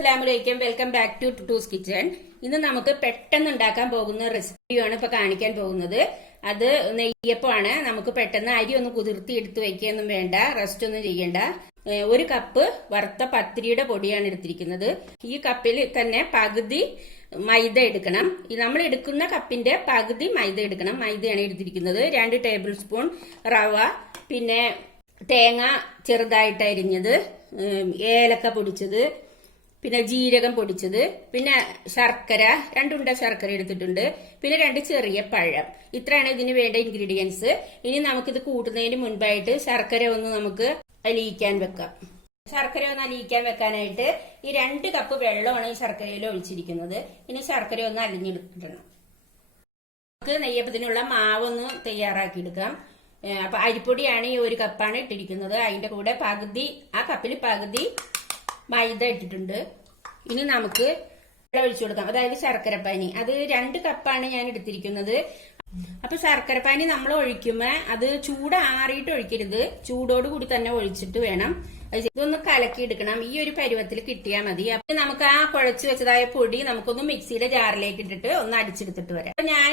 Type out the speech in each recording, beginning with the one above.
അസ്സലാമലൈക്കും, welcome back to Tuttu's kitchen. ഇന്ന് നമുക്ക് പെട്ടെന്ന് ഉണ്ടാക്കാൻ പോകുന്ന റെസിപ്പിയാണ് ഇപ്പൊ കാണിക്കാൻ പോകുന്നത്. അത് നെയ്യപ്പമാണ്. നമുക്ക് പെട്ടെന്ന് അരി ഒന്ന് കുതിർത്തി എടുത്ത് വെക്കുകയൊന്നും വേണ്ട, റെസ്റ്റ് ഒന്നും ചെയ്യണ്ട. 1 കപ്പ് വറുത്ത പത്തിരിയുടെ പൊടിയാണ് എടുത്തിരിക്കുന്നത്. ഈ കപ്പിൽ തന്നെ പകുതി മൈദ എടുക്കണം. നമ്മൾ എടുക്കുന്ന കപ്പിന്റെ പകുതി മൈദ എടുക്കണം. മൈദയാണ് എടുത്തിരിക്കുന്നത്. 2 ടേബിൾ സ്പൂൺ റവ, പിന്നെ തേങ്ങ ചെറുതായിട്ട് അരിഞ്ഞത്, ഏലക്ക പൊടിച്ചത്, പിന്നെ ജീരകം പൊടിച്ചത്, പിന്നെ ശർക്കര 2 ഉണ്ട ശർക്കര എടുത്തിട്ടുണ്ട്, പിന്നെ 2 ചെറിയ പഴം. ഇത്രയാണ് ഇതിന് വേണ്ട ഇൻഗ്രീഡിയൻസ്. ഇനി നമുക്കിത് കൂട്ടുന്നതിന് മുൻപായിട്ട് ശർക്കര ഒന്ന് നമുക്ക് അലിയിക്കാൻ വെക്കാം. ശർക്കര ഒന്ന് അലിയിക്കാൻ വെക്കാനായിട്ട് ഈ 2 കപ്പ് വെള്ളമാണ് ഈ ശർക്കരയിൽ ഒഴിച്ചിരിക്കുന്നത്. ഇനി ശർക്കര ഒന്ന് അലിഞ്ഞെടുക്കണം. നമുക്ക് നെയ്യപ്പത്തിനുള്ള മാവൊന്ന് തയ്യാറാക്കി എടുക്കാം. അപ്പൊ അരിപ്പൊടിയാണ് ഈ 1 കപ്പാണ് ഇട്ടിരിക്കുന്നത്. അതിന്റെ കൂടെ പകുതി, ആ കപ്പിൽ പകുതി മൈദ ഇട്ടിട്ടുണ്ട്. ഇനി നമുക്ക് വെള്ളം ഒഴിച്ചു കൊടുക്കാം. അതായത് ശർക്കരപ്പാനി, അത് 2 കപ്പാണ് ഞാൻ എടുത്തിരിക്കുന്നത്. അപ്പൊ ശർക്കരപ്പാനി നമ്മൾ ഒഴിക്കുമ്പോ അത് ചൂടാറിയിട്ട് ഒഴിക്കരുത്, ചൂടോടുകൂടി തന്നെ ഒഴിച്ചിട്ട് വേണം. ഇതൊന്ന് കലക്കി എടുക്കണം. ഈ ഒരു പരുവത്തിൽ കിട്ടിയാൽ മതി. അപ്പൊ നമുക്ക് ആ കുഴച്ചു വെച്ചതായ പൊടി നമുക്കൊന്ന് മിക്സിയുടെ ജാറിലേക്ക് ഇട്ടിട്ട് ഒന്ന് അടിച്ചെടുത്തിട്ട് വരാം. അപ്പൊ ഞാൻ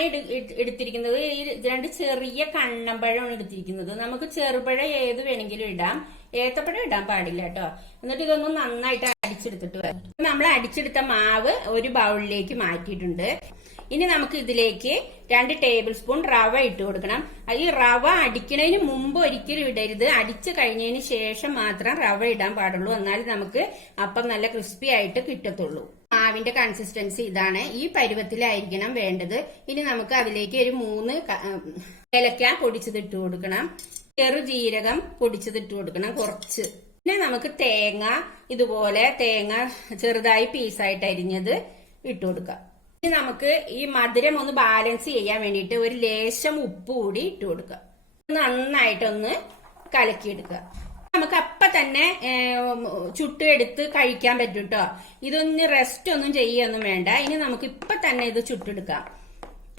എടുത്തിരിക്കുന്നത് ഈ 2 ചെറിയ കണ്ണമ്പഴമാണ് എടുത്തിരിക്കുന്നത്. നമുക്ക് ചെറുപഴം ഏത് വേണമെങ്കിലും ഇടാം, ഏത്തപ്പഴം ഇടാൻ പാടില്ല കേട്ടോ. എന്നിട്ട് ഇതൊന്നും നന്നായിട്ട് അടിച്ചെടുത്തിട്ട് വരാം. നമ്മൾ അടിച്ചെടുത്ത മാവ് ഒരു ബൗളിലേക്ക് മാറ്റിയിട്ടുണ്ട്. ഇനി നമുക്ക് ഇതിലേക്ക് 2 ടേബിൾ സ്പൂൺ റവ ഇട്ട് കൊടുക്കണം. ഈ റവ അടിക്കുന്നതിന് മുമ്പ് ഒരിക്കലും ഇടരുത്, അടിച്ചു കഴിഞ്ഞതിന് ശേഷം മാത്രം റവ ഇടാൻ പാടുള്ളൂ. എന്നാലും നമുക്ക് അപ്പം നല്ല ക്രിസ്പി ആയിട്ട് കിട്ടത്തുള്ളൂ. മാവിന്റെ കൺസിസ്റ്റൻസി ഇതാണ്, ഈ പരുവത്തിലായിരിക്കണം വേണ്ടത്. ഇനി നമുക്ക് അതിലേക്ക് ഒരു 3 ഏലക്ക പൊടിച്ചത് ഇട്ട് കൊടുക്കണം, ചെറുജീരകം പൊടിച്ചത് ഇട്ട് കൊടുക്കണം കുറച്ച്. പിന്നെ നമുക്ക് തേങ്ങ, ഇതുപോലെ തേങ്ങ ചെറുതായി പീസായിട്ട് അരിഞ്ഞത് ഇട്ട് കൊടുക്കാം. ഇനി നമുക്ക് ഈ മധുരം ഒന്ന് ബാലൻസ് ചെയ്യാൻ വേണ്ടിയിട്ട് ഒരു ലേശം ഉപ്പ് കൂടി ഇട്ട് കൊടുക്കുക. നന്നായിട്ടൊന്ന് കലക്കിയെടുക്കുക. നമുക്ക് അപ്പൊ തന്നെ ചുട്ടെടുത്ത് കഴിക്കാൻ പറ്റും കേട്ടോ. ഇതൊന്ന് റെസ്റ്റ് ഒന്നും ചെയ്യൊന്നും വേണ്ട. ഇനി നമുക്ക് ഇപ്പൊ തന്നെ ഇത് ചുട്ടെടുക്കാം.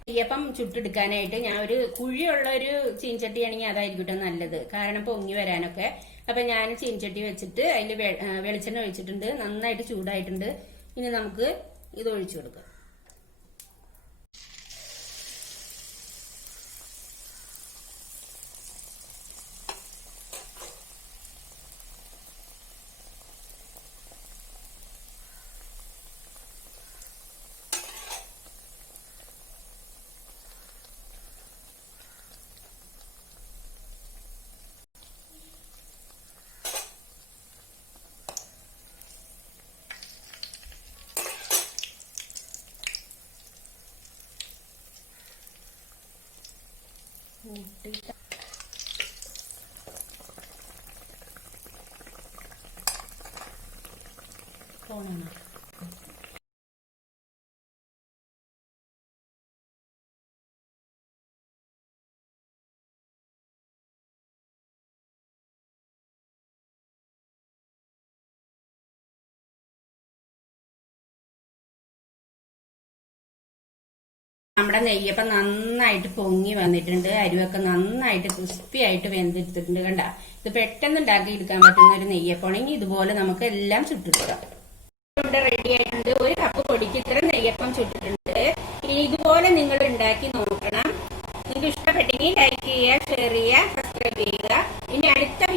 നെയ്യപ്പം ചുട്ടെടുക്കാനായിട്ട് ഞാൻ ഒരു കുഴിയുള്ള ഒരു ചീൻചട്ടി ആണെങ്കിൽ അതായിരിക്കും നല്ലത്, കാരണം പൊങ്ങി വരാനൊക്കെ. അപ്പൊ ഞാൻ ചീൻചട്ടി വെച്ചിട്ട് അതിൽ വെളിച്ചെണ്ണ ഒഴിച്ചിട്ടുണ്ട്, നന്നായിട്ട് ചൂടായിട്ടുണ്ട്. ഇനി നമുക്ക് ഇത് ഒഴിച്ചു കൊടുക്കാം. നമ്മുടെ നെയ്യപ്പം നന്നായിട്ട് പൊങ്ങി വന്നിട്ടുണ്ട്. അരിവൊക്കെ നന്നായിട്ട് ക്രിസ്പി ആയിട്ട് വെന്തെടുത്തിട്ടുണ്ട്. കണ്ട, ഇത് പെട്ടെന്ന് ഉണ്ടാക്കി എടുക്കാൻ പറ്റുന്ന ഒരു നെയ്യപ്പമാണെങ്കിൽ ഇതുപോലെ നമുക്ക് എല്ലാം ചുട്ടെടുക്കാം. ഇവിടെ റെഡി ആയിട്ടുണ്ട്. 1 കപ്പ് പൊടിക്ക് ഇത്ര നെയ്യപ്പം ചുട്ടിട്ടുണ്ട്. ഇനി ഇതുപോലെ നിങ്ങൾ ഉണ്ടാക്കി നോക്കണം. നിങ്ങൾക്ക് ഇഷ്ടപ്പെട്ടെങ്കിൽ ലൈക്ക് ചെയ്യുക, ഷെയർ ചെയ്യുക, സബ്സ്ക്രൈബ് ചെയ്യുക. ഇനി അടുത്ത